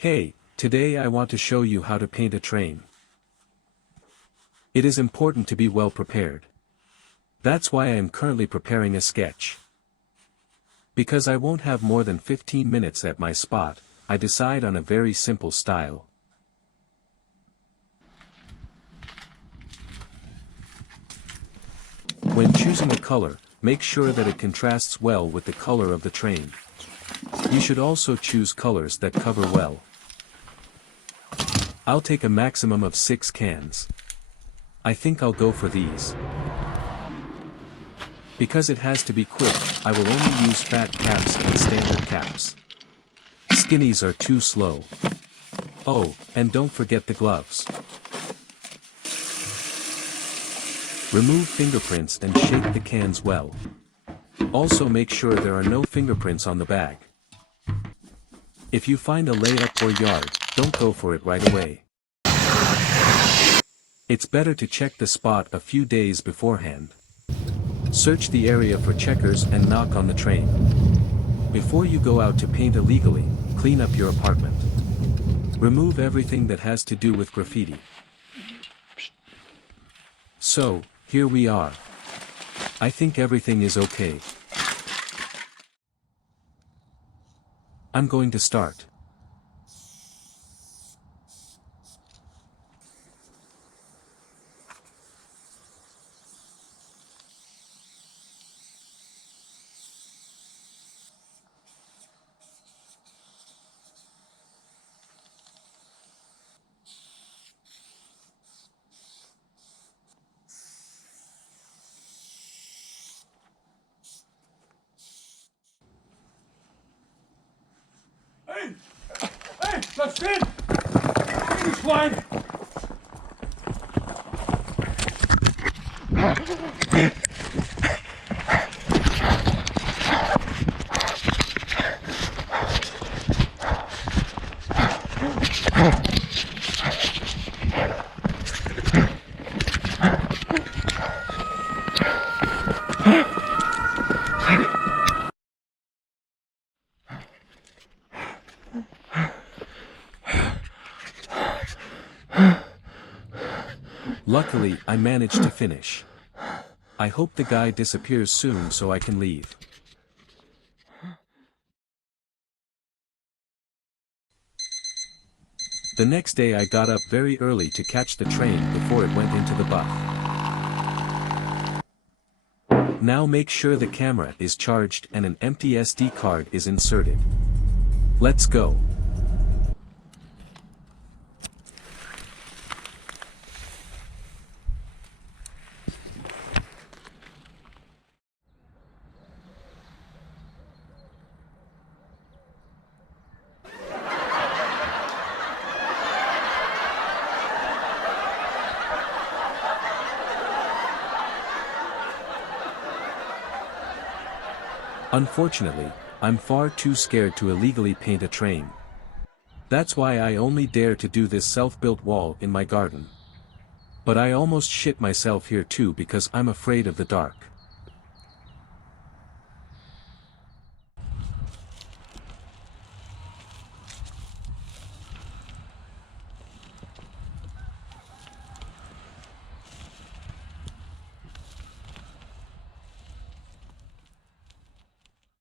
Hey, today I want to show you how to paint a train. It is important to be well prepared. That's why I am currently preparing a sketch. Because I won't have more than 15 minutes at my spot, I decide on a very simple style. When choosing a color, make sure that it contrasts well with the color of the train. You should also choose colors that cover well. I'll take a maximum of 6 cans. I think I'll go for these. Because it has to be quick, I will only use fat caps and standard caps. Skinnies are too slow. Oh, and don't forget the gloves. Remove fingerprints and shake the cans well. Also make sure there are no fingerprints on the bag. If you find a layup or yard, don't go for it right away. It's better to check the spot a few days beforehand. Search the area for checkers and knock on the train. Before you go out to paint illegally, clean up your apartment. Remove everything that has to do with graffiti. So, here we are. I think everything is okay. I'm going to start. Hey! Hey! Bleib stehen! Du Schwein! Luckily, I managed to finish. I hope the guy disappears soon so I can leave. The next day I got up very early to catch the train before it went into the buff. Now make sure the camera is charged and an empty SD card is inserted. Let's go. Unfortunately, I'm far too scared to illegally paint a train. That's why I only dare to do this self-built wall in my garden. But I almost shit myself here too because I'm afraid of the dark.